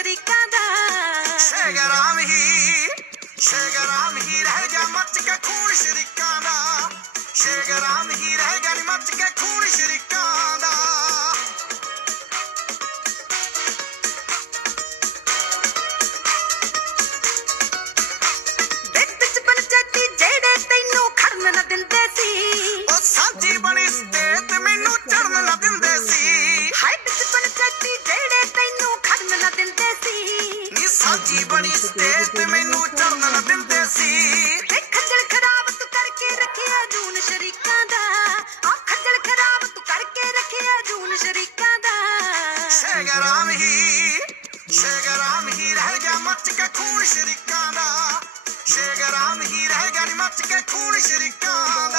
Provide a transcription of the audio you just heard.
ਤਰੀਕਾਂ ਦਾ ਸ਼ੇਗਰਾਮ ਹੀ ਸ਼ੇਗਰਾਮ ਹੀ ਰਹਿ ਜਾ ਮੱਚ ਕੇ ਖੂਨ ਸ਼ਰੀਕਾਂ ਦਾ ਸ਼ੇਗਰਾਮ ਹੀ ਰਹਿ ਜਾ ਮੱਚ ਕੇ ਖੂਨ ਸ਼ਰੀਕਾਂ ਦਾ ਦਿੰਦੇ ਸੀ ਉਹ ਸਾਂਝੀ ਬਣੀ ਸਟੇਟ ਮੈਨੂੰ ਚੜਨ ਨਾ ਦਿੰਦੇ ਸੀ ਦੂਜੀ ਬੜੀ ਸਟੇਜ ਤੇ ਮੈਨੂੰ ਚੜਨ ਨਾ ਦਿੰਦੇ ਸੀ। ਤੇ ਖੱਜਲ ਖਰਾਬ ਤੂੰ ਕਰਕੇ ਰੱਖਿਆ ਜੂਨ ਸ਼ਰੀਕਾਂ ਦਾ। ਆ ਖੱਜਲ ਖਰਾਬ ਤੂੰ ਕਰਕੇ ਰੱਖਿਆ ਜੂਨ ਸ਼ਰੀਕਾਂ ਦਾ। ਸ਼ੇਗਰਾਮ ਹੀ ਸ਼ੇਗਰਾਮ ਹੀ ਰਹਿ ਗਿਆ ਮੱਚ ਕੇ ਖੂਨ ਸ਼ਰੀਕਾਂ ਦਾ। ਸ਼ੇਗਰਾਮ ਹੀ ਰਹਿ ਗਿਆ ਮੱਚ ਕੇ ਖੂਨ ਸ਼ਰੀਕਾਂ